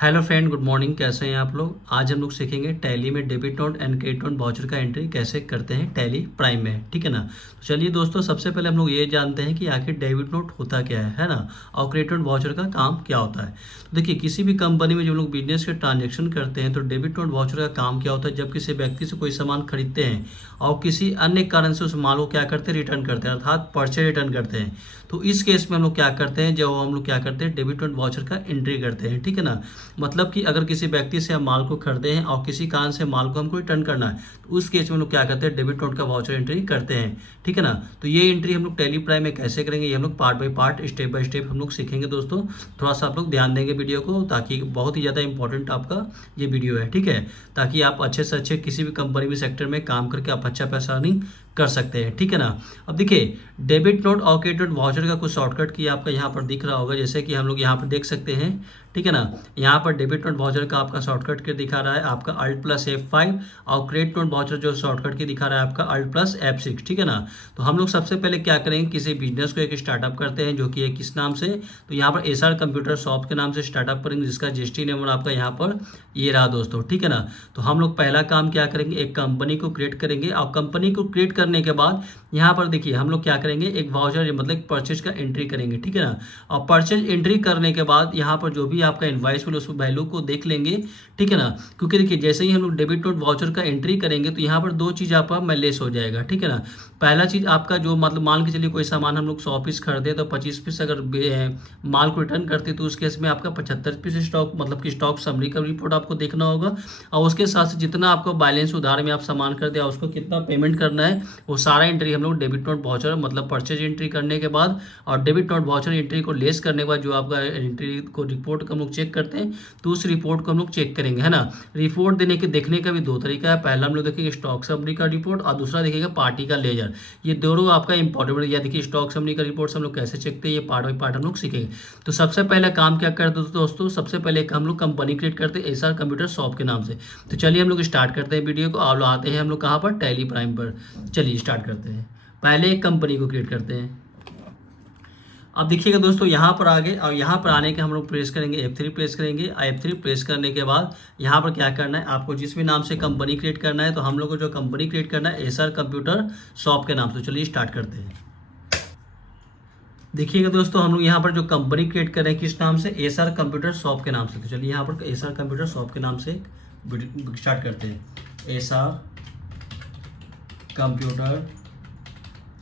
Hello friend, good morning. कैसे हैं आप लोग? आज हम लोग सीखेंगे टैली में debit note and credit note voucher का एंट्री कैसे करते हैं टैली प्राइम में। ठीक है ना। तो चलिए दोस्तों, सबसे पहले हम लोग ये जानते हैं कि आखिर डेबिट नोट होता क्या है ना, और क्रेडिट नोट वाउचर का काम क्या होता है। तो देखिए, किसी भी कंपनी में जब लोग बिजनेस के ट्रांजेक्शन करते हैं तो डेबिट नोट वाउचर का काम क्या होता है। जब किसी व्यक्ति से कोई सामान खरीदते हैं और किसी अन्य कारण से उस माल को क्या करते हैं, रिटर्न करते हैं, अर्थात परचेज रिटर्न करते हैं। तो इस केस में हम लोग क्या करते हैं, जब हम लोग क्या करते हैं, डेबिट नोट वाउचर का एंट्री करते हैं। ठीक है ना। मतलब कि अगर किसी व्यक्ति से हम माल को खरीदे हैं और किसी कारण से माल को हमको रिटर्न करना है, तो उस केस में हम लोग क्या करते हैं, डेबिट नोट का वाउचर एंट्री करते हैं। ठीक है ना। तो ये एंट्री हम लोग टैली प्राइम में कैसे करेंगे, ये हम लोग part by part, step by step हम लोग सीखेंगे दोस्तों। थोड़ा सा आप लोग ध्यान देंगे वीडियो को, ताकि बहुत ही ज़्यादा इंपॉर्टेंट आपका ये वीडियो है। ठीक है। ताकि आप अच्छे से अच्छे किसी भी कंपनी में सेक्टर में काम करके आप अच्छा पैसा अर्निंग कर सकते हैं। ठीक है ना। अब देखिए, डेबिट नोट और क्रेडिट नोट वाउचर का कुछ शॉर्टकट की आपका यहाँ पर दिख रहा होगा, जैसे कि हम लोग यहाँ पर देख सकते हैं। ठीक है ना। यहाँ पर डेबिट नोट वाउचर का आपका शॉर्टकट की दिखा रहा है आपका Alt+F5, और क्रेडिट नोट वाउचर जो शॉर्टकट की दिखा रहा है आपका Alt+F6। ठीक है ना। तो हम लोग सबसे पहले क्या करेंगे, किसी बिजनेस को एक स्टार्टअप करते हैं, जो कि है किस नाम से, तो यहाँ पर एसआर कंप्यूटर शॉप के नाम से स्टार्टअप करेंगे, जिसका जीएसटी नंबर आपका यहाँ पर ये रहा दोस्तों। ठीक है ना। तो हम लोग पहला काम क्या करेंगे, एक कंपनी को क्रिएट करेंगे, और कंपनी को क्रिएट करने के बाद यहाँ पर देखिए हम लोग क्या करेंगे, एक वाउचर मतलब एक परचेज का एंट्री करेंगे। ठीक है ना। और परचेज एंट्री करने के बाद यहाँ पर जो भी आपका इनवॉइस बिल, उस वैल्यू को देख लेंगे। ठीक है ना। क्योंकि देखिए, जैसे ही हम लोग डेबिट नोट वाउचर का एंट्री करेंगे तो यहाँ पर दो चीज़ आपका लेस हो जाएगा। ठीक है ना। पहला चीज़ आपका जो मतलब मान के चलिए कोई सामान हम लोग 100 पीस खरीदे, तो 25 पीस अगर माल को रिटर्न करते तो उस केस में आपका 75 पीस स्टॉक, मतलब कि स्टॉक समरी का रिपोर्ट आपको देखना होगा। और उसके साथ साथ जितना आपको बैलेंस उधार में आप सामान कर दिया, उसको कितना पेमेंट करना है, वो सारा एंट्री हम लोग डेबिट नोट वाउचर मतलब परचेज एंट्री करने के बाद और डेबिट नोट वाउचर एंट्री को लेस करने के बाद जो आपका एंट्री को रिपोर्ट को हम लोग चेक करते हैं, तो उस रिपोर्ट को हम लोग चेक करेंगे, है ना। रिपोर्ट देखने का भी दो तरीका है। पहला हम लोग देखेंगे स्टॉक समरी का रिपोर्ट, और दूसरा देखेंगे पार्टी का लेजर। ये दोनों आपका इंपॉर्टेंट है। देखिए, स्टॉक समरी का रिपोर्ट हम लोग कैसे चेकते हैं, ये पार्ट बाई पार्ट हम लोग सीखेंगे। तो सबसे पहला काम क्या करते हैं दोस्तों, सबसे पहले हम लोग कंपनी क्रिएट करते हैं एसआर कंप्यूटर शॉप के नाम से। तो चलिए हम लोग स्टार्ट करते हैं वीडियो को, और आते हैं हम लोग कहाँ पर, टैली प्राइम पर। चलिए स्टार्ट करते हैं। पहले एक कंपनी को क्रिएट करते हैं। अब देखिएगा दोस्तों, यहाँ पर आगे और यहाँ पर आने के हम लोग प्रेस करेंगे F3 प्रेस करेंगे। F3 प्रेस करने के बाद यहाँ पर क्या करना है, आपको जिस भी नाम से कंपनी क्रिएट करना है, तो हम लोग को जो कंपनी क्रिएट करना है एसआर कंप्यूटर शॉप के नाम से। चलिए स्टार्ट करते हैं। देखिएगा दोस्तों, हम लोग यहाँ पर जो कंपनी क्रिएट करें किस नाम से, एसआर कंप्यूटर शॉप के नाम से। तो चलिए यहाँ पर एसआर कंप्यूटर शॉप के नाम से स्टार्ट करते हैं। एसआर कंप्यूटर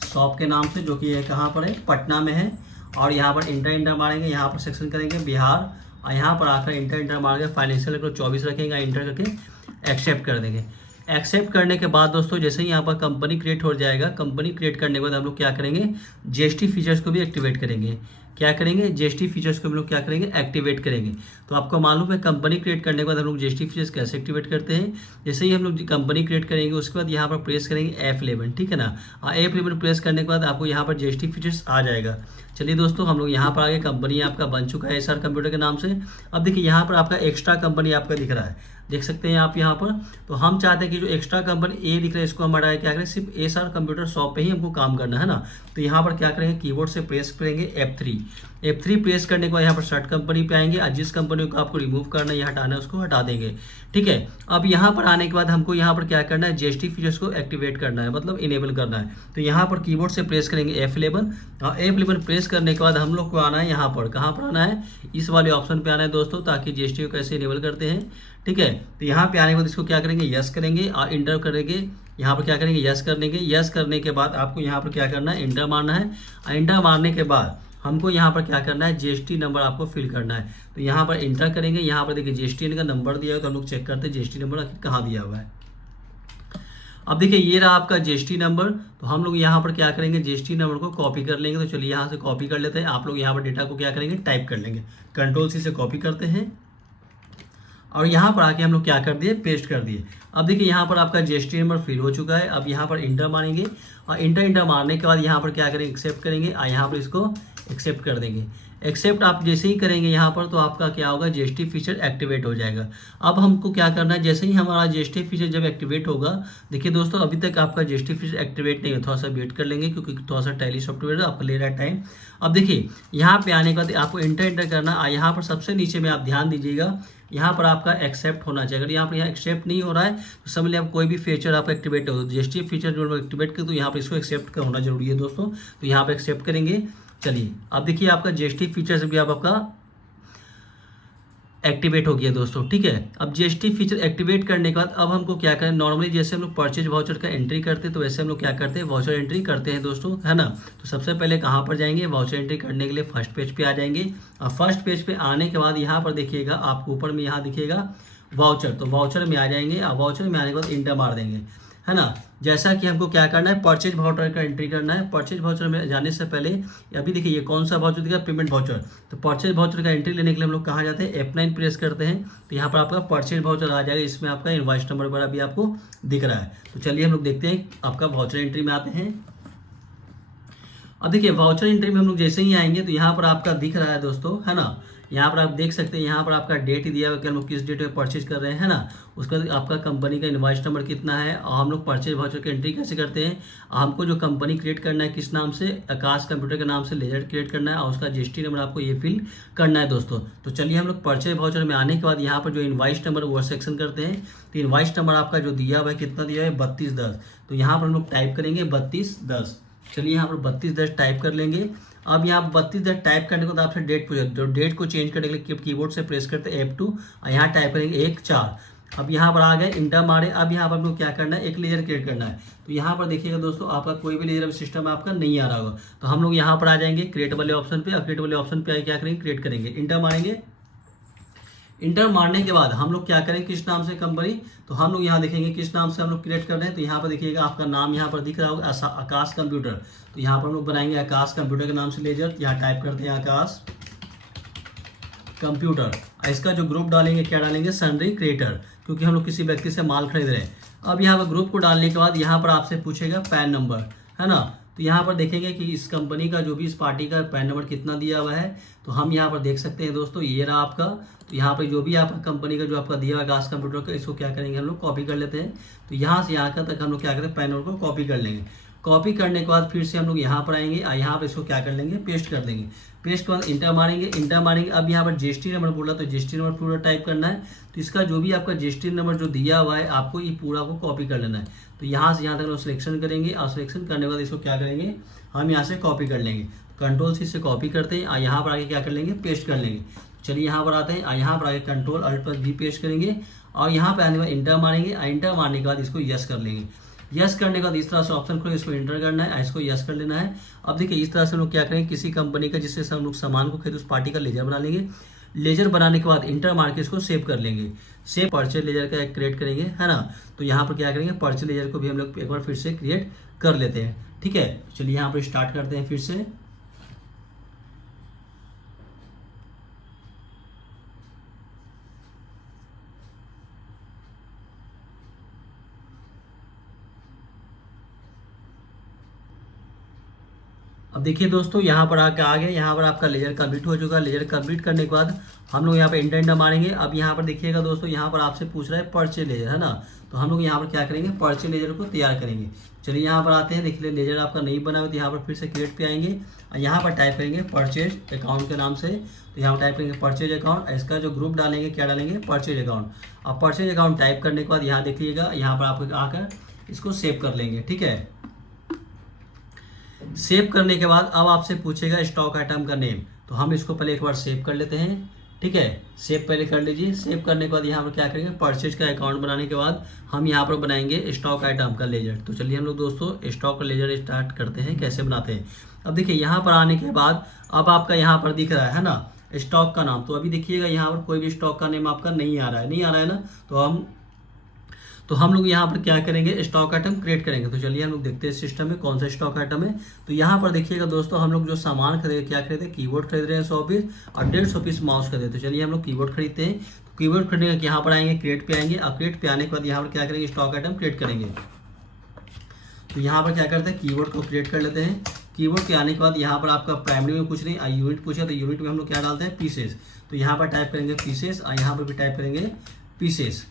शॉप के नाम से, जो कि ये कहाँ पर है, पटना में है। और यहाँ पर इंटर मारेंगे, यहाँ पर सेक्शन करेंगे बिहार, और यहाँ पर आकर इंटर मार के फाइनेंशियल को 24 रखेंगे, इंटर करके एक्सेप्ट कर देंगे। एक्सेप्ट करने के बाद दोस्तों, जैसे ही यहाँ पर कंपनी क्रिएट हो जाएगा, कंपनी क्रिएट करने के बाद हम लोग क्या करेंगे, जीएसटी फीचर्स को भी एक्टिवेट करेंगे। क्या करेंगे, जीएसटी फीचर्स को हम लोग क्या करेंगे, एक्टिवेट करेंगे। तो आपको मालूम है कंपनी क्रिएट करने के बाद हम लोग जीएसटी फीचर्स कैसे एक्टिवेट करते हैं। जैसे ही हम लोग कंपनी क्रिएट करेंगे, उसके बाद यहाँ पर प्रेस करेंगे F11। ठीक है ना। और F11 प्रेस करने के बाद आपको यहाँ पर जीएसटी फीचर्स आ जाएगा। चलिए दोस्तों, हम लोग यहाँ पर आगे कंपनी आपका बन चुका है एसआर कंप्यूटर के नाम से। अब देखिए, यहाँ पर आपका एक्स्ट्रा कंपनी आपका दिख रहा है, देख सकते हैं आप यहाँ पर। तो हम चाहते हैं कि जो एक्स्ट्रा कंपनी ए दिख रहा है, इसको हम हटाए, क्या करें, सिर्फ एसआर कंप्यूटर शॉप पे ही हमको काम करना है ना। तो यहाँ पर क्या करेंगे, कीबोर्ड से प्रेस करेंगे F3 प्रेस करने के बाद यहाँ पर शर्ट कंपनी पे आएंगे, और जिस कंपनी को आपको रिमूव करना है या हटाना है, उसको हटा देंगे। ठीक है। अब यहाँ पर आने के बाद हमको यहाँ पर क्या करना है, जीएसटी फीचर्स को एक्टिवेट करना है, मतलब इनेबल करना है। तो यहाँ पर कीबोर्ड से प्रेस करेंगे F11, और F11 प्रेस करने के बाद हम लोग को आना है यहाँ पर, कहाँ पर आना है, इस वाले ऑप्शन पे आना है दोस्तों, ताकि जीएसटी को कैसे इनेबल करते हैं। ठीक है। तो यहाँ पे आने के बाद इसको क्या करेंगे, यस करेंगे, और इंटर करेंगे। यहाँ पर क्या करेंगे, यस करेंगे। यस करने के बाद आपको यहाँ पर क्या करना है, इंटर मारना है। और इंटर मारने के बाद हमको यहाँ पर क्या करना है, जीएसटी नंबर आपको फिल करना है। तो यहाँ पर इंटर करेंगे, यहाँ पर देखिए जीएसटी का नंबर दिया है, तो हम लोग चेक करते हैं जीएसटी नंबर कहाँ दिया हुआ है। अब देखिए, ये रहा आपका जीएसटी नंबर। तो हम लोग यहाँ पर क्या करेंगे, जीएसटी नंबर को कॉपी कर लेंगे। तो चलिए यहाँ से कॉपी कर लेते हैं। आप लोग यहाँ पर डेटा को क्या करेंगे, टाइप कर लेंगे। Ctrl+C से कॉपी करते हैं, और यहाँ पर आके हम लोग क्या कर दिए, पेस्ट कर दिए। अब देखिए, यहाँ पर आपका जीएसटी नंबर फिल हो चुका है। अब यहाँ पर इंटर मारेंगे, और इंटर मारने के बाद यहाँ पर क्या करेंगे, एक्सेप्ट करेंगे, और यहाँ पर इसको एक्सेप्ट कर देंगे। एक्सेप्ट आप जैसे ही करेंगे यहाँ पर तो आपका क्या होगा, जीएसटी फीचर एक्टिवेट हो जाएगा। अब हमको क्या करना है, जैसे ही हमारा जीएसटी फीचर जब एक्टिवेट होगा, देखिए दोस्तों अभी तक आपका जीएसटी फीचर एक्टिवेट नहीं है, थोड़ा सा वेट कर लेंगे क्योंकि थोड़ा सा टैली सॉफ्टवेयर आपको ले रहा है टाइम। अब देखिए यहाँ पे आने के बाद आपको इंटर करना, यहाँ पर सबसे नीचे में आप ध्यान दीजिएगा, यहाँ पर आपका एक्सेप्ट होना चाहिए। अगर यहाँ पर एक्सेप्ट नहीं हो रहा है तो समझ लिया आप कोई भी फीचर आपका एक्टिवेट हो, जीएसटी फीचर जो एक्टिवेट कर, तो यहाँ पर इसको एक्सेप्ट का होना जरूरी है दोस्तों। तो यहाँ पर एक्सेप्ट करेंगे। चलिए अब देखिए आपका जीएसटी फीचर भी आपका एक्टिवेट हो गया दोस्तों, ठीक है। अब जीएसटी फीचर एक्टिवेट करने के बाद अब हमको क्या करें, नॉर्मली जैसे हम लोग परचेज वाउचर का एंट्री करते हैं तो वैसे हम लोग क्या करते हैं, वाउचर एंट्री करते हैं दोस्तों, है ना। तो सबसे पहले कहाँ पर जाएंगे, वाउचर एंट्री करने के लिए फर्स्ट पेज पे आ जाएंगे। और फर्स्ट पेज पे आने के बाद यहाँ पर देखिएगा आपको ऊपर में यहाँ दिखेगा वाउचर, तो वाउचर में आ जाएंगे। और वाउचर में आने के बाद इंटर मार देंगे, है ना। जैसा कि हमको क्या करना है, परचेज वाउचर का एंट्री करना है। परचेज वाउचर में जाने से पहले अभी देखिए ये कौन सा वाउचर दिखा, पेमेंट वाउचर। तो परचेज वाउचर का एंट्री लेने के लिए हम लोग कहाँ जाते हैं, F9 प्रेस करते हैं। तो यहाँ पर आपका परचेज वाउचर आ जाएगा, इसमें आपका इनवॉइस नंबर पर अभी आपको दिख रहा है। तो चलिए हम लोग देखते हैं, आपका वाउचर एंट्री में आते हैं। अब देखिए वाउचर एंट्री में हम लोग जैसे ही आएंगे तो यहाँ पर आपका दिख रहा है दोस्तों, है ना। यहाँ पर आप देख सकते हैं, यहाँ पर आपका डेट दिया हुआ है कि हम लोग किस डेट में परचेज कर रहे हैं, है ना। उसका आपका कंपनी का इनवॉइस नंबर कितना है, और हम लोग परचेज वाउचर की एंट्री कैसे करते हैं। हमको जो कंपनी क्रिएट करना है किस नाम से, आकाश कंप्यूटर के नाम से लेजर क्रिएट करना है, और उसका जीएसटी नंबर आपको ये फिल करना है दोस्तों। तो चलिए हम लोग परचेज वाउचर में आने के बाद यहाँ पर जो इनवॉइस नंबर वो सेक्शन करते हैं। तो इनवॉइस नंबर आपका जो दिया हुआ है कितना दिया है, 3210। तो यहाँ पर हम लोग टाइप करेंगे 3210। चलिए यहाँ पर 3210 टाइप कर लेंगे। अब यहाँ 3210 टाइप करने के बाद आपसे डेट पूछे, तो डेट को चेंज करने के लिए कीबोर्ड से प्रेस करते हैं F2 और यहाँ टाइप करेंगे 14। अब यहाँ पर आ गए, इंटर मारे। अब यहाँ पर आपको क्या करना है, एक लेयर क्रिएट करना है। तो यहाँ पर देखिएगा दोस्तों आपका कोई भी लेयर सिस्टम आपका नहीं आ रहा होगा, तो हम लोग यहाँ पर आ जाएंगे क्रिएट वाले ऑप्शन पे। और क्रिएट वाले ऑप्शन पे क्या करेंगे, क्रिएट करेंगे, इंटर मारेंगे। इंटर मारने के बाद हम लोग क्या करें, किस नाम से कंपनी, तो हम लोग यहाँ देखेंगे किस नाम से हम लोग क्रिएट कर रहे हैं। तो यहाँ पर देखिएगा आपका नाम यहाँ पर दिख रहा होगा, आकाश कंप्यूटर। तो यहाँ पर हम लोग बनाएंगे आकाश कंप्यूटर के नाम से लेजर। यहाँ टाइप करते हैं आकाश कंप्यूटर। इसका जो ग्रुप डालेंगे, क्या डालेंगे, सनरी क्रिएटर, क्योंकि हम लोग किसी व्यक्ति से माल खरीद रहे हैं। अब यहाँ पर ग्रुप को डालने के बाद यहाँ पर आपसे पूछेगा पैन नंबर, है ना। तो यहाँ पर देखेंगे कि इस कंपनी का जो भी, इस पार्टी का पैन नंबर कितना दिया हुआ है। तो हम यहाँ पर देख सकते हैं दोस्तों, ये रहा आपका। तो यहाँ पर जो भी आपका कंपनी का जो आपका दिया हुआ आकाश कंप्यूटर का, इसको क्या करेंगे, हम लोग कॉपी कर लेते हैं। तो यहाँ से यहाँ तक हम लोग क्या करते हैं, पैन नंबर को कॉपी कर लेंगे। कॉपी करने के बाद फिर से हम लोग यहाँ पर आएंगे और यहाँ पर इसको क्या कर लेंगे, पेस्ट कर देंगे। पेस्ट के बाद इंटर मारेंगे, इंटर मारेंगे। अब यहाँ पर जीएसटी नंबर बोला, तो जीएसटी नंबर पूरा टाइप करना है। तो इसका जो भी आपका जीएसटी नंबर जो दिया हुआ है, आपको ये पूरा को कॉपी कर लेना है। तो यहाँ से यहाँ तक लोग सिलेक्शन करेंगे, और सिलेक्शन करने के बाद इसको क्या करेंगे, हम यहाँ से कॉपी कर लेंगे। कंट्रोल-C से कॉपी करते हैं और यहाँ पर आगे क्या कर लेंगे, पेस्ट कर लेंगे। चलिए यहाँ पर आते हैं और यहाँ पर आगे Ctrl+Alt+V पेस्ट करेंगे, और यहाँ पर आने के बाद इंटर मारेंगे। इंटर मारने के बाद इसको यस कर लेंगे। यस करने के बाद इस तरह से ऑप्शन खोलें, इसको इंटर करना है, इसको यस कर लेना है। अब देखिए इस तरह से हम लोग क्या करेंगे, किसी कंपनी का जिससे हम लोग सामान को खरीदे उस पार्टी का लेजर बना लेंगे। लेजर बनाने के बाद इंटर मार के इसको सेव कर लेंगे। सेव परचेज लेजर का एक क्रिएट करेंगे, है ना। तो यहाँ पर क्या करेंगे, परचेज लेजर को भी हम लोग एक बार फिर से क्रिएट कर लेते हैं, ठीक है। चलिए यहाँ पर स्टार्ट करते हैं फिर से। अब देखिए दोस्तों यहाँ पर आके आ गए, यहाँ पर आपका लेजर कंप्लीट हो चुका है। लेजर कंप्लीट करने के बाद हम लोग यहाँ पर इंटर मारेंगे। अब यहाँ पर देखिएगा दोस्तों, यहाँ पर आपसे पूछ रहा है परचेज लेजर, है ना। तो हम लोग यहाँ पर क्या करेंगे, परचेज लेजर को तैयार करेंगे। चलिए यहाँ पर आते हैं, देखिए लेजर आपका नहीं बना हुआ, तो यहाँ पर फिर से क्रिएट पे आएंगे और यहाँ पर टाइप करेंगे परचेज अकाउंट के नाम से। तो यहाँ पर टाइप करेंगे परचेज अकाउंट, इसका जो ग्रुप डालेंगे, क्या डालेंगे, परचेज अकाउंट। अब परचेज अकाउंट टाइप करने के बाद यहाँ देखिएगा, यहाँ पर आप आकर इसको सेव कर लेंगे, ठीक है। सेव करने के बाद अब आपसे पूछेगा स्टॉक आइटम का नेम, तो हम इसको पहले एक बार सेव कर लेते हैं, ठीक है। सेव पहले कर लीजिए। सेव करने के बाद यहाँ पर क्या करेंगे, परचेज का अकाउंट बनाने के बाद हम यहाँ पर बनाएंगे स्टॉक आइटम का लेजर। तो चलिए हम लोग दोस्तों स्टॉक का लेजर स्टार्ट करते हैं, कैसे बनाते हैं। अब देखिए यहाँ पर आने के बाद अब आपका यहाँ पर दिख रहा है ना स्टॉक का नाम। तो अभी देखिएगा यहाँ पर कोई भी स्टॉक का नेम आपका नहीं आ रहा है, ना। तो हम लोग यहाँ पर क्या करेंगे, स्टॉक आइटम क्रिएट करेंगे। तो चलिए हम लोग देखते हैं सिस्टम में कौन सा स्टॉक आइटम है। तो यहाँ पर देखिएगा दोस्तों, हम लोग जो सामान खरीदे, क्या खरीदे, कीबोर्ड खरीद रहे हैं 100 पीस और 150 पीस माउस खरीदे। तो चलिए हम लोग कीबोर्ड खरीदते हैं। तो कीबोर्ड खरीदने के यहाँ पर आएंगे, क्रिएट पे आएंगे, और क्रिएट पे आने के बाद यहाँ पर क्या करेंगे, स्टॉक आइटम क्रिएट करेंगे। तो यहाँ पर क्या करते हैं, कीबोर्ड को क्रिएट कर लेते हैं। कीबोर्ड पे आने के बाद यहाँ पर आपका प्राइमरी में कुछ नहीं, यूनिट पूछा तो यूनिट में हम लोग क्या डालते हैं, पीसेस। तो यहाँ पर टाइप करेंगे पीसेस और यहाँ पर भी टाइप करेंगे पीसेस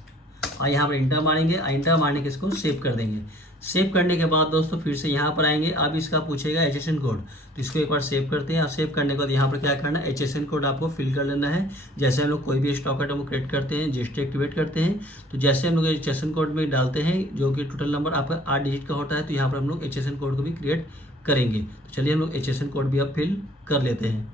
और यहाँ पर इंटर मारेंगे। इंटर मारने के इसको सेव कर देंगे। सेव करने के बाद दोस्तों फिर से यहाँ पर आएंगे। अब इसका पूछेगा HSN कोड, तो इसको एक बार सेव करते हैं। और सेव करने के बाद यहाँ पर क्या करना है, HSN कोड आपको फिल कर लेना है। जैसे हम लोग कोई भी स्टॉक आइटम क्रिएट करते हैं, GST एक्टिवेट करते हैं, तो जैसे हम लोग HSN कोड में डालते हैं जो कि टोटल नंबर आपका 8 डिजिट का होता है, तो यहाँ पर हम लोग HSN कोड को भी क्रिएट करेंगे। तो चलिए हम लोग HSN कोड भी अब फिल कर लेते हैं।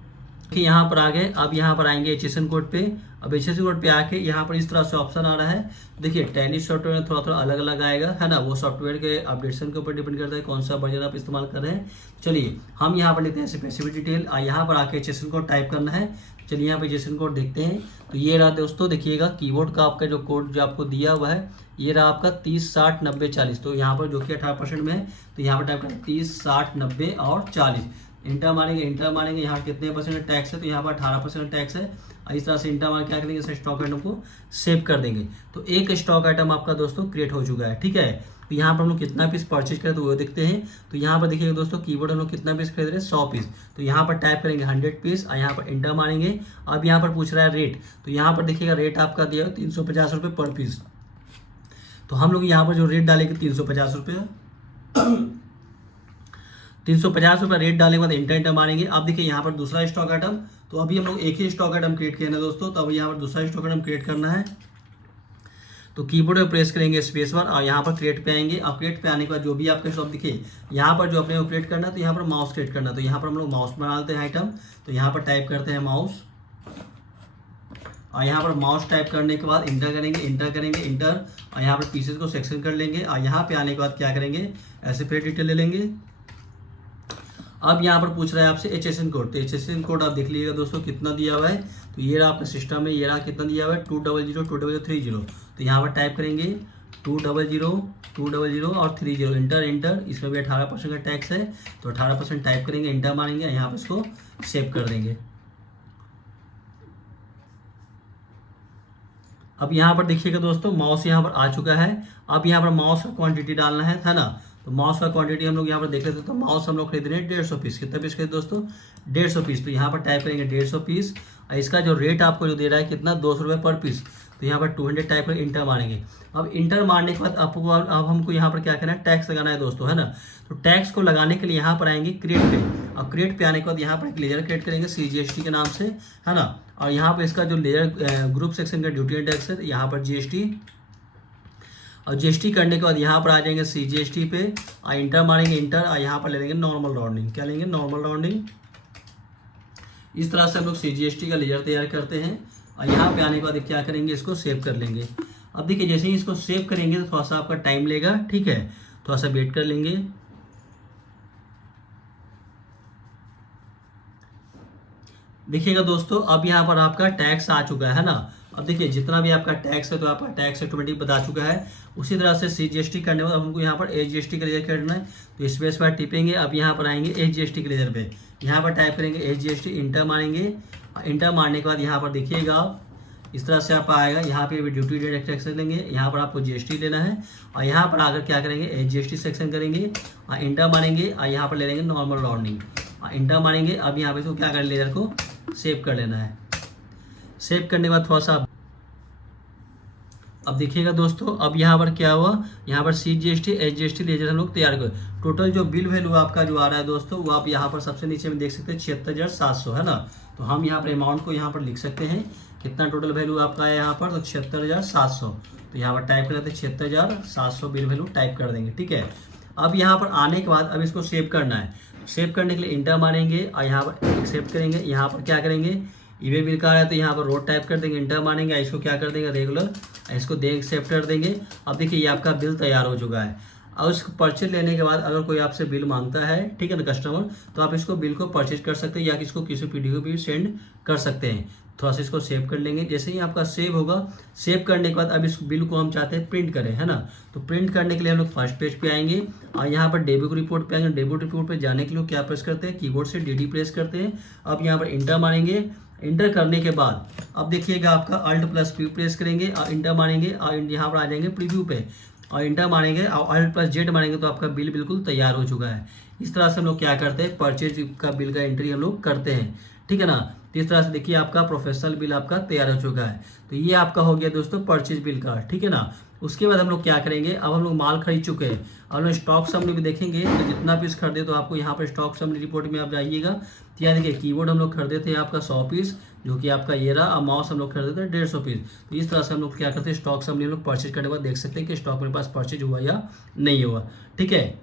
देखिए यहाँ पर आ गए। अब यहाँ पर आएंगे HSN कोड पे। अब HSN कोड पे आके यहाँ पर इस तरह से ऑप्शन आ रहा है। देखिए टैली सॉफ्टवेयर में थोड़ा थोड़ा अलग अलग आएगा, है ना, वो सॉफ्टवेयर के अपडेशन के ऊपर डिपेंड करता है कौन सा वर्जन आप इस्तेमाल कर रहे हैं। चलिए हम यहाँ पर लिखते हैं स्पेसिफिक डिटेल, यहाँ पर आके HSN कोड टाइप करना है। चलिए यहाँ पे HSN कोड देखते हैं। तो ये रहा दोस्तों, देखिएगा कीबोर्ड का आपका जो कोड जो आपको दिया हुआ है ये रहा आपका 30 60 90 40। तो यहाँ पर जो कि 18% में है, तो यहाँ पर टाइप करें 30 60 90 और 40। इंटर मारेंगे यहाँ कितने परसेंट टैक्स है, तो यहाँ पर 18% टैक्स है। इस तरह से इंटर मार क्या करेंगे, इस स्टॉक आइटम को सेव कर देंगे। तो एक स्टॉक आइटम आपका दोस्तों क्रिएट हो चुका है, ठीक है। तो यहाँ पर हम लोग कितना पीस परचेज करें तो वो देखते हैं। तो यहाँ पर देखिएगा दोस्तों कीबोर्ड हम लोग कितना पीस खरीद रहे हैं, 100 पीस। तो यहाँ पर टाइप करेंगे 100 पीस और यहाँ पर इंटर मारेंगे। अब यहाँ पर पूछ रहा है रेट, तो यहाँ पर देखिएगा रेट आपका दिया है 350 रुपये पर पीस। तो हम लोग यहाँ पर जो रेट डालेंगे 350 रुपये 350 रुपये रेट डालने के बाद इंटर मारेंगे। अब देखिए यहाँ पर दूसरा स्टॉक आइटम, तो अभी हम लोग एक ही स्टॉक आइटम क्रिएट किया है दोस्तों, तो अभी यहाँ पर दूसरा स्टॉक आइटम क्रिएट करना है। तो कीबोर्ड पे प्रेस करेंगे स्पेस बार और यहाँ पर क्रिएट पे आएंगे। अब क्रिएट पे आने के बाद जो भी आपके शॉप दिखे यहाँ पर जो अपने को क्रिएट करना है, तो यहाँ पर माउस क्रिएट करना है। तो यहाँ पर हम लोग माउस बना लेते हैं आइटम। तो यहाँ पर टाइप करते हैं माउस और यहाँ पर माउस टाइप करने के बाद इंटर करेंगे इंटर और यहाँ पर पीसेस को सेक्शन कर लेंगे। और यहाँ पे आने के बाद क्या करेंगे, ऐसे फिर डिटेल ले लेंगे। अब यहाँ पर पूछ रहा है आपसे HSN कोड, तो HSN कोड आप देख लीजिएगा दोस्तों कितना दिया हुआ है। तो ये रहा अपने सिस्टम में, ये रहा कितना दिया हुआ है 200202030। तो यहाँ पर टाइप करेंगे 200 और 30 इंटर। इसमें भी 18% का टैक्स है, तो 18% टाइप करेंगे, इंटर मारेंगे, यहाँ पर इसको सेव कर देंगे। अब यहाँ पर देखिएगा दोस्तों माउस यहाँ पर आ चुका है। अब यहाँ पर माउस का क्वांटिटी डालना है ना। तो माउस का क्वांटिटी हम लोग यहाँ पर देख लेते हैं। तो माउस हम लोग खरीद रहे हैं 150 पीस। कितना पीस खरीद दोस्तों, 150 पीस। तो यहाँ पर टाइप करेंगे 150 पीस और इसका जो रेट आपको जो दे रहा है कितना, 200 रुपये पर पीस। तो यहाँ पर 200 टाइप कर इंटर मारेंगे। अब इंटर मारने के बाद आपको अब हमको यहाँ पर क्या करना है, टैक्स लगाना है दोस्तों, है ना। तो टैक्स को लगाने के लिए यहाँ पर आएंगे क्रिएट पे। अब क्रिएट पे आने के बाद यहाँ पर एक लेजर क्रिएट करेंगे CGST के नाम से, है ना। और यहाँ पर इसका जो लेजर ग्रुप सेक्शन का ड्यूटी एंड टैक्स है, यहाँ पर GST और GST करने के बाद यहाँ पर आ जाएंगे CGST पे और इंटर मारेंगे इंटर और यहाँ पर ले लेंगे नॉर्मल राउंडिंग। क्या लेंगे, नॉर्मल राउंडिंग। इस तरह से हम लोग CGST का लेजर तैयार करते हैं। और यहाँ पे आने के बाद क्या करेंगे, इसको सेव कर लेंगे। अब देखिए जैसे ही इसको सेव करेंगे तो थोड़ा सा आपका टाइम लेगा, ठीक है, थोड़ा सा वेट कर लेंगे। देखिएगा दोस्तों अब यहाँ पर आपका टैक्स आ चुका है ना। अब देखिए जितना भी आपका टैक्स है तो आपका टैक्स ऑटोमेटिक बता चुका है। उसी तरह से CGST करने के बाद हमको यहाँ पर HGST का लेजर करना है। तो स्पेस पर टिपेंगे। अब यहाँ पर आएंगे HGST के लेजर पे, यहाँ पर टाइप करेंगे HGST, इंटर मारेंगे। इंटर मारने के बाद यहाँ पर देखिएगा आप इस तरह से आप आएगा। यहाँ पे भी ड्यूटी डेट टैक्स लेंगे, यहाँ पर आपको GST लेना है और यहाँ पर आकर क्या करेंगे, HGST सेक्शन करेंगे और इंटर मारेंगे और यहाँ पर ले लेंगे नॉर्मल राउंडिंग और इंटर मारेंगे। अब यहाँ पे इसको क्या करें, लेजर को सेव कर लेना है। सेव करने के बाद थोड़ा सा अब देखिएगा दोस्तों अब यहाँ पर क्या हुआ, यहाँ पर CGST HGST लेजर हम लोग तैयार कर। टोटल जो बिल वैल्यू आपका जो आ रहा है दोस्तों वो आप यहाँ पर सबसे नीचे में देख सकते हैं 76,700, है ना। तो हम यहाँ पर अमाउंट को यहाँ पर लिख सकते हैं कितना टोटल वैल्यू आपका है यहाँ पर, तो 76,700। तो यहाँ पर टाइप कर लेते हैं 76,700 बिल वैल्यू टाइप कर देंगे, ठीक है। अब यहाँ पर आने के बाद अब इसको सेव करना है। सेव करने के लिए इंटर मारेंगे और यहाँ पर एक्सेप्ट करेंगे। यहाँ पर क्या करेंगे, ईवे बिल का है तो यहाँ पर रोड टाइप कर देंगे, इंटर मारेंगे, इसको क्या कर देंगे रेगुलर, इसको दे एक्सेप्ट कर देंगे। अब देखिए ये आपका बिल तैयार हो चुका है। और उसको परचेज लेने के बाद अगर कोई आपसे बिल मांगता है, ठीक है ना कस्टमर, तो आप इसको बिल को परचेज कर सकते हैं या इसको किसी PDF भी सेंड कर सकते हैं। थोड़ा सा इसको सेव कर लेंगे। जैसे ही आपका सेव होगा, सेव करने के बाद अब इस बिल को हम चाहते हैं प्रिंट करें, है ना। तो प्रिंट करने के लिए हम लोग फर्स्ट पेज पे आएंगे और यहाँ पर डेबिट रिपोर्ट पे आएंगे। डेबिट रिपोर्ट पे जाने के लिए क्या प्रेस करते हैं, कीबोर्ड से DD प्रेस करते हैं। अब यहाँ पर इंटर मारेंगे। इंटर करने के बाद अब देखिएगा आपका Alt+P प्रेस करेंगे और इंटर मारेंगे और यहाँ पर आ जाएंगे प्रीव्यू पे। और इंटर मारेंगे और Alt+Z मारेंगे तो आपका बिल बिल्कुल तैयार हो चुका है। इस तरह से हम लोग क्या करते हैं, परचेज का बिल का एंट्री हम लोग करते हैं, ठीक है ना। तो इस तरह से देखिए आपका प्रोफेशनल बिल आपका तैयार हो चुका है। तो ये आपका हो गया दोस्तों परचेज बिल का, ठीक है ना। उसके बाद हम लोग क्या करेंगे, अब हम लोग माल खरीद चुके हैं, अब हम लोग स्टॉक समरी भी देखेंगे। तो जितना पीस खरीदे तो आपको यहाँ पर स्टॉक समरी रिपोर्ट में आप जाइएगा। तो यहाँ देखिए कीबोर्ड हम लोग खरीदे थे आपका 100 पीस, जो कि आपका ये रहा। और माउस हम लोग खरीदे थे 150 पीस। तो इस तरह से हम लोग क्या करते हैं, स्टॉक समरी हम लोग परचेज करने के बाद देख सकते हैं कि स्टॉक मेरे पास परचेज हुआ या नहीं हुआ, ठीक है।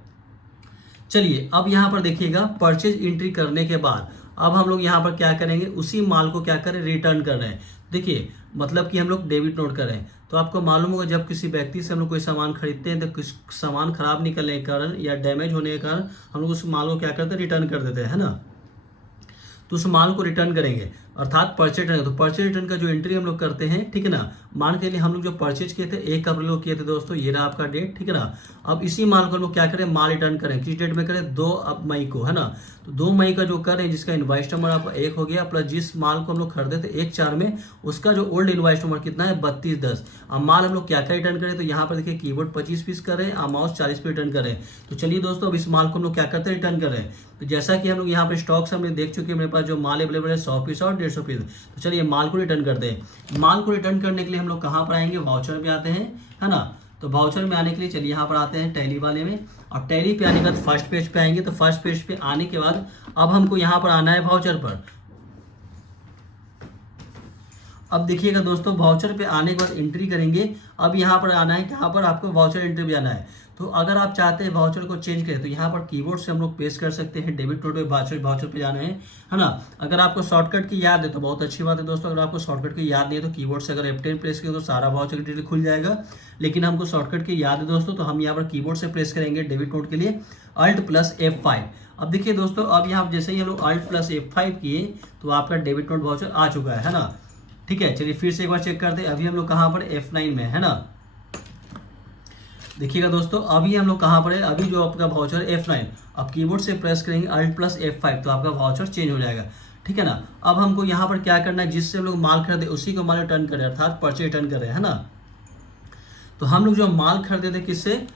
चलिए अब यहाँ पर देखिएगा परचेज एंट्री करने के बाद अब हम लोग यहाँ पर क्या करेंगे, उसी माल को क्या करें, रिटर्न कर रहे हैं। देखिए मतलब कि हम लोग डेबिट नोट कर रहे हैं। तो आपको मालूम होगा जब किसी व्यक्ति से हम लोग कोई सामान खरीदते हैं तो कुछ सामान खराब निकलने के कारण या डैमेज होने के कारण हम लोग उस माल को क्या करते हैं, रिटर्न कर देते हैं, है ना। तो उस माल को रिटर्न करेंगे, अर्थात परचेज रिटर्न। तो परचेज रिटर्न का जो एंट्री हम लोग करते हैं, ठीक है ना। मान के लिए हम लोग जो परचेज किए थे 1 अप्रैल को किए थे दोस्तों, ये रहा आपका डेट, ठीक है ना। अब इसी माल को हम लोग क्या करें, माल रिटर्न करें, किस डेट में करें, 2 मई को, है ना। तो 2 मई का जो करें, जिसका इनवॉइस नंबर आपका 1 हो गया, प्लस जिस माल को हम लोग खरीदे थे 1/4 में, उसका जो ओल्ड इनवॉइस नंबर कितना है, 3210। अब माल हम लोग क्या क्या रिटर्न करें, तो यहाँ पर देखिए कीबोर्ड 25 पीस करें और माउस 40 पे रिटर्न करें। तो चलिए दोस्तों अब इस माल को हम लोग क्या करते हैं, रिटर्न करें। तो जैसा कि हम लोग यहाँ पर स्टॉक से हमने देख चुके हैं, मेरे पास जो माल अवेलेबल है 100 पीस और 150 पीस। तो चलिए माल को रिटर्न करते हैं। माल को रिटर्न करने के लिए हम लोग कहाँ पर आएंगे, वाउचर पे आते हैं, है ना। तो वाउचर में आने के लिए चलिए यहाँ पर आते हैं टैली वाले में, और टैली पे आने के बाद फर्स्ट पेज पे आएंगे। तो फर्स्ट पेज पे आने के बाद अब हमको यहाँ पर आना है वाउचर पर। अब देखिएगा दोस्तों वाउचर पे आने के बाद एंट्री करेंगे। अब यहाँ पर आना है, कहाँ पर आपको वाउचर एंट्री भी आना है। तो अगर आप चाहते हैं वाउचर को चेंज करें तो यहाँ पर कीबोर्ड से हम लोग पेस्ट कर सकते हैं, डेबिट नोट पे वाउचर पे जाना है ना। अगर आपको शॉर्टकट की याद है तो बहुत अच्छी बात है दोस्तों। अगर आपको शॉर्टकट की याद नहीं है तो कीबोर्ड से अगर F10 प्रेस करें तो सारा वाउचर की डिटेल खुल जाएगा। लेकिन हमको शॉर्टकट की याद है दोस्तों, तो हम यहाँ पर कीबोर्ड से प्रेस करेंगे डेबिट नोट के लिए Alt+F5। अब देखिए दोस्तों, अब यहाँ जैसे ही हम लोग Alt+F5 किए तो आपका डेबिट नोट वाउचर आ चुका है ना। ठीक है, चलिए फिर से एक बार चेक करते हैं। अभी हम लोग कहाँ पर, F9 में, है ना। देखिएगा दोस्तों अभी हम लोग कहाँ पर है, अभी जो आपका वाउचर F9। अब कीबोर्ड से प्रेस करेंगे Alt+F5 तो आपका वाउचर चेंज हो जाएगा, ठीक है ना। अब हमको यहाँ पर क्या करना है, जिससे हम लोग माल खरीदे उसी को माल रिटर्न करें, अर्थात परचेज रिटर्न करें, है ना। तो हम लोग जो माल खरीदे थे किससे,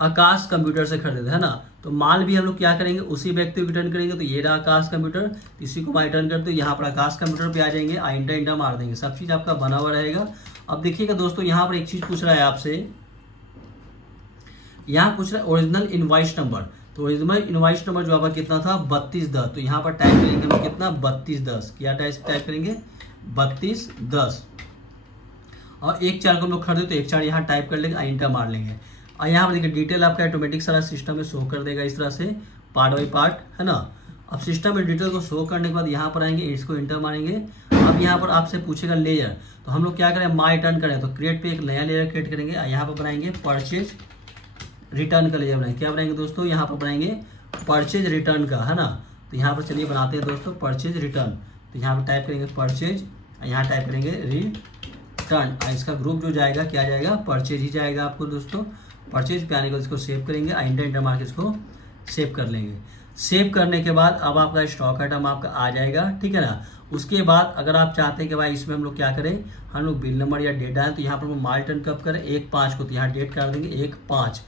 आकाश कंप्यूटर से खरीदे थे, है ना। तो माल भी हम लोग क्या करेंगे, उसी व्यक्ति को रिटर्न करेंगे। तो ये रहा आकाश कंप्यूटर, इसी को रिटर्न करते यहाँ पर आकाश कंप्यूटर पे आ जाएंगे, इंटर मार देंगे, सब चीज़ आपका बना हुआ रहेगा। अब देखिएगा दोस्तों यहाँ पर एक चीज़ पूछ रहा है आपसे, यहाँ पूछ रहा है ओरिजिनल इनवॉइस नंबर। तो ओरिजिनल इनवॉइस नंबर जो आपका कितना था, 3210। तो यहाँ पर टाइप करेंगे हम कितना, 3210। क्या टाइप करेंगे, 3210। और 1/4 को हम लोग खरीदे तो 1/4 यहाँ टाइप कर लेंगे, इंटर मार लेंगे। और यहाँ पर देखिए डिटेल आपका ऑटोमेटिक सारा सिस्टम में शो कर देगा, इस तरह से पार्ट बाई पार्ट, है ना। अब सिस्टम में डिटेल को शो करने के बाद यहाँ पर आएंगे, इसको इंटर मारेंगे। अब यहाँ पर आपसे पूछेगा लेयर, तो हम लोग क्या करें, माई रिटर्न करें। तो क्रिएट पे एक नया लेयर क्रिएट करेंगे, यहाँ पर बनाएंगे परचेज रिटर्न का लेयर बनाएंगे। क्या बनाएंगे दोस्तों, यहाँ पर बनाएंगे परचेज रिटर्न का, है ना। तो यहाँ पर चलिए बनाते हैं दोस्तों परचेज रिटर्न। तो यहाँ पर टाइप करेंगे परचेज, यहाँ टाइप करेंगे रिटर्न। इसका ग्रुप जो जाएगा क्या जाएगा, परचेज ही जाएगा आपको दोस्तों। परचेज पे आने के बाद इसको सेव करेंगे, इंटर मार के इसको सेव कर लेंगे। सेव करने के बाद अब आपका स्टॉक आइटम आपका आ जाएगा, ठीक है ना। उसके बाद अगर आप चाहते हैं कि भाई इसमें हम लोग क्या करें, हम लोग बिल नंबर या डेट डालें, तो यहाँ पर वो माल रिटर्न कब करें, 1/5 को। तो यहाँ डेट कर देंगे 1/5,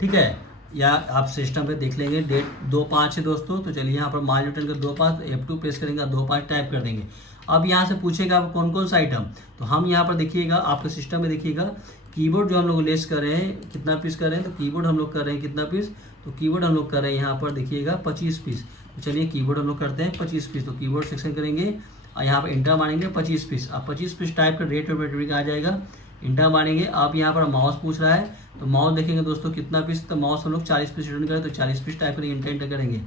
ठीक है। या आप सिस्टम पे देख लेंगे डेट 2/5 है दोस्तों। तो चलिए यहाँ पर माल रिटर्न का 2/5, F2 प्रेस करेंगे, 2/5 टाइप कर देंगे। अब यहाँ से पूछेगा आप कौन कौन सा आइटम, तो हम यहाँ पर देखिएगा आपके सिस्टम में देखिएगा कीबोर्ड जो हम लोग लेस कर रहे हैं, कितना पीस कर रहे हैं, तो कीबोर्ड हम लोग कर रहे हैं कितना पीस, तो कीबोर्ड हम लोग कर रहे हैं यहाँ पर देखिएगा 25 पीस। तो चलिए कीबोर्ड हम लोग करते हैं 25 पीस। तो कीबोर्ड सेक्शन करेंगे और यहाँ पर इंटर मारेंगे 25 पीस। अब 25 पीस टाइप कर रेट ऑटोमेटिक आ जाएगा, इंटर मारेंगे। अब यहाँ पर माउस पूछ रहा है, तो माउस देखेंगे दोस्तों कितना पीस, तो माउस हम लोग 40 पीस रिटर्न करें, तो 40 पीस टाइप करेंगे, इंटर करेंगे।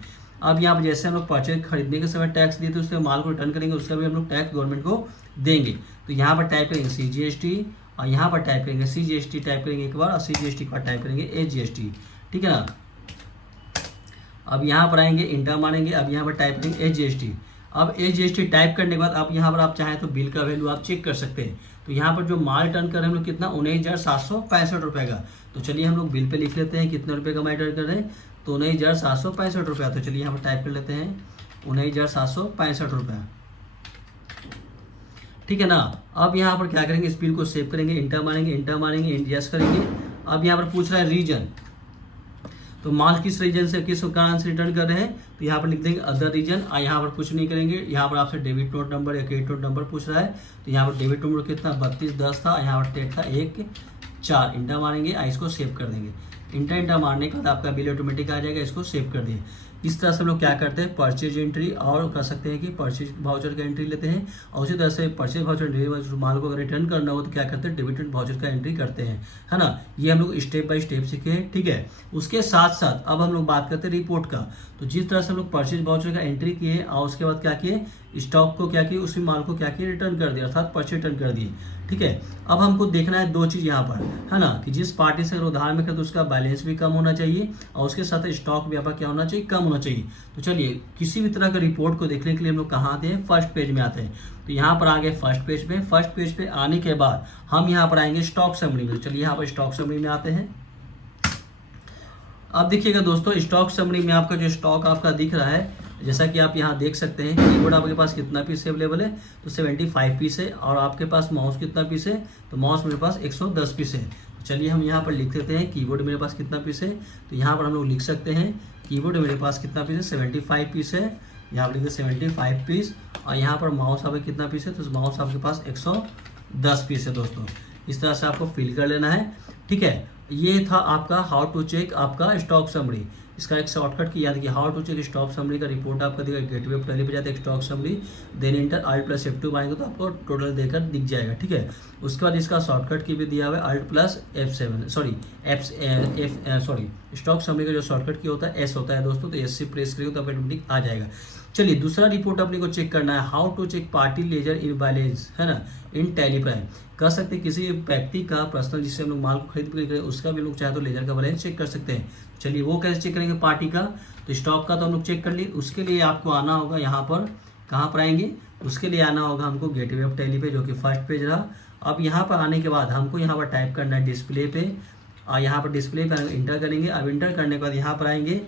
अब यहाँ पर जैसे हम लोग परचेज खरीदने के समय टैक्स दिए तो उससे माल को रिटर्न करेंगे, उसका भी हम लोग टैक्स गवर्नमेंट को देंगे। तो यहाँ पर टाइप करेंगे CGST, और यहाँ पर टाइप करेंगे CGST टाइप करेंगे एक बार, और CGST के बाद टाइप करेंगे AGST, ठीक है ना। अब यहाँ पर आएंगे, इंटर मारेंगे। अब यहाँ पर टाइप करेंगे AGST। अब AGST टाइप करने के बाद अब यहाँ पर आप चाहें तो बिल का वैल्यू आप चेक कर सकते हैं। तो यहाँ पर जो माल रिटर्न कर रहे हैं हम लोग कितना, 19,765 रुपये का। तो चलिए हम लोग बिल पे लिख लेते हैं कितने रुपये का माल रिटर्न कर रहे हैं, तो 19,765 रुपया। तो चलिए यहाँ पर टाइप कर लेते हैं 19,765 रुपया, ठीक है ना। अब यहाँ पर क्या करेंगे, इस बिल को सेव करेंगे, इंटर मारेंगे, इंटर मारेंगे, यस करेंगे। अब यहाँ पर पूछ रहा है रीजन, तो माल किस रीजन से किस कारण से रिटर्न कर रहे हैं, तो यहाँ पर लिख देंगे अदर रीजन। यहाँ पर कुछ नहीं करेंगे, यहाँ पर आपसे डेबिट नोट नंबर या क्रेडिट नोट नंबर पूछ रहा है, तो यहाँ पर डेबिट नंबर कितना 3210 था, यहाँ पर डेट था 1/4, इंटर मारेंगे, इसको सेव कर देंगे। इंटर मारने के बाद आपका बिल ऑटोमेटिक आ जाएगा, इसको सेव कर दिए। इस तरह से हम लोग क्या करते हैं, परचेज एंट्री और कर सकते हैं कि परचेज वाउचर का एंट्री लेते हैं, और उसी तरह से परचेज वाउचर एंट्री माल को अगर रिटर्न करना हो तो क्या करते हैं, डेबिट वाउचर का एंट्री करते हैं, है ना। ये हम लोग स्टेप बाय स्टेप सीखे हैं, ठीक है। उसके साथ साथ अब हम लोग बात करते हैं रिपोर्ट का। तो जिस तरह से हम लोग परचेज वाउचर का एंट्री किए और उसके बाद क्या किए, स्टॉक को क्या किए, उसी माल को क्या किए, रिटर्न कर दिया, अर्थात परचेज रिटर्न कर दिए, ठीक है। अब हमको देखना है दो चीज़ यहाँ पर, है ना, कि जिस पार्टी से अगर उधार में कर तो उसका बैलेंस भी कम होना चाहिए और उसके साथ स्टॉक भी आपका क्या होना चाहिए, कम होना चाहिए। तो चलिए किसी भी तरह का रिपोर्ट को देखने के लिए हम लोग कहाँ आते हैं, फर्स्ट पेज में आते हैं। तो यहाँ पर आ गए फर्स्ट पेज पे। फर्स्ट पेज पे आने के बाद हम यहाँ पर आएंगे स्टॉक समरी में। चलिए यहाँ पर स्टॉक समरी में आते हैं। अब देखिएगा दोस्तों, स्टॉक समरी में आपका जो स्टॉक आपका दिख रहा है, जैसा कि आप यहाँ देख सकते हैं, कीबोर्ड आपके पास कितना पीस अवेलेबल है, तो 75 पीस है, और आपके पास माउस कितना पीस है, तो माउस मेरे पास 110 पीस है। चलिए हम यहाँ पर लिख देते हैं कीबोर्ड मेरे पास कितना पीस है, तो यहाँ पर हम लोग लिख सकते हैं कीबोर्ड मेरे पास कितना पीस है, 75 पीस है, यहाँ पर लिखते 75 पीस, और यहाँ पर माउस आपका कितना पीस है, तो माउस आपके पास 110 पीस है दोस्तों। इस तरह से आपको फिल कर लेना है, ठीक है। ये था आपका हाउ टू चेक आपका स्टॉक समरी। इसका एक शॉर्टकट की याद कि how to check stock summary का रिपोर्ट आपका दिखेगा, गेटवे ऑफ टैली पे जाते हैं stock summary, then enter Alt + F2 मारेंगे तो आपको टोटल देकर दिख जाएगा, ठीक है। उसके बाद इसका शॉर्टकट की भी दिया हुआ है Alt + F7 sorry stock summary का जो शॉर्टकट की होता है S होता है दोस्तों, तो S से प्रेस करेंगे तो ऑटोमेटिक आ जाएगा। चलिए दूसरा रिपोर्ट अपने को चेक करना है, how to check party ledger in balance, है ना, इन टैली प्राइम। कर सकते हैं किसी व्यक्ति का पर्सनल जिससे हम लोग माल को खरीद बिक्री करें उसका भी लोग चाहे तो लेजर का बैलेंस चेक कर सकते हैं। चलिए वो कैसे चेक करेंगे पार्टी का, तो स्टॉक का तो हम लोग चेक कर लिए। उसके लिए आपको आना होगा यहाँ पर, कहाँ पर आएंगे, उसके लिए आना होगा हमको गेटवे ऑफ टैली पे, जो कि फर्स्ट पेज रहा। अब यहाँ पर आने के बाद हमको यहाँ पर टाइप करना है डिस्प्ले पे, और यहाँ पर डिस्प्ले पे इंटर करेंगे। अब इंटर करने के बाद यहाँ पर आएंगे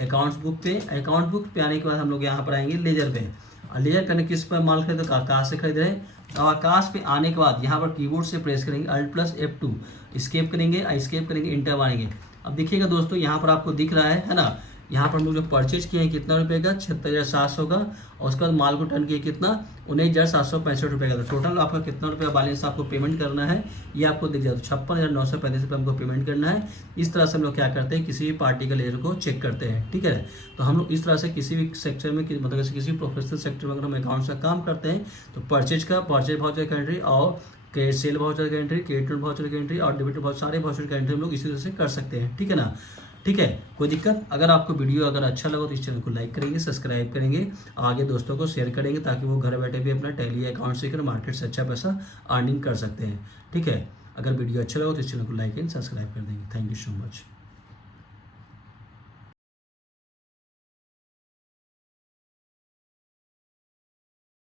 अकाउंट्स बुक पे। अकाउंट बुक पे आने के बाद हम लोग यहाँ पर आएंगे लेजर पे। और लेजर करने किस पर माल खरीदे, तो आकाश से खरीद रहे हैं। तो आकाश पे आने के बाद यहाँ पर कीबोर्ड से प्रेस करेंगे Alt + F2, स्केप करेंगे, स्केप करेंगे, इंटर मारेंगे। अब देखिएगा दोस्तों यहाँ पर आपको दिख रहा है ना, यहाँ पर हम लोग जो परचेज किए हैं कितना रुपये का, 76,700 का, और उसके बाद माल को टर्न किए कितना, 19,765 रुपये का। तो टोटल आपका कितना रुपया बैलेंस आपको पेमेंट करना है ये आपको दिख जाता है, 56,935 रुपये हमको पेमेंट करना है। इस तरह से हम लोग क्या करते हैं, किसी भी पार्टी का लेजर को चेक करते हैं, ठीक है। तो हम लोग इस तरह से किसी भी सेक्टर में मतलब किसी भी प्रोफेशनल सेक्टर में अगर हम अकाउंट्स का काम करते हैं तो परचेज वाउचर का एंट्री और सेल वाउचर का एंट्री, क्रेडिट वाउचर का एंट्री और डेबिट वाउचर, सारे वाउचर का एंट्री हम लोग इसी तरह से कर सकते हैं, ठीक है ना। ठीक है, कोई दिक्कत। अगर आपको वीडियो अगर अच्छा लगा तो इस चैनल को लाइक करेंगे, सब्सक्राइब करेंगे, आगे दोस्तों को शेयर करेंगे ताकि वो घर बैठे भी अपना टैली अकाउंट सीखकर मार्केट से अच्छा पैसा अर्निंग कर सकते हैं, ठीक है। अगर वीडियो अच्छा लगा तो इस चैनल को लाइक एंड सब्सक्राइब कर देंगे। Thank you so much.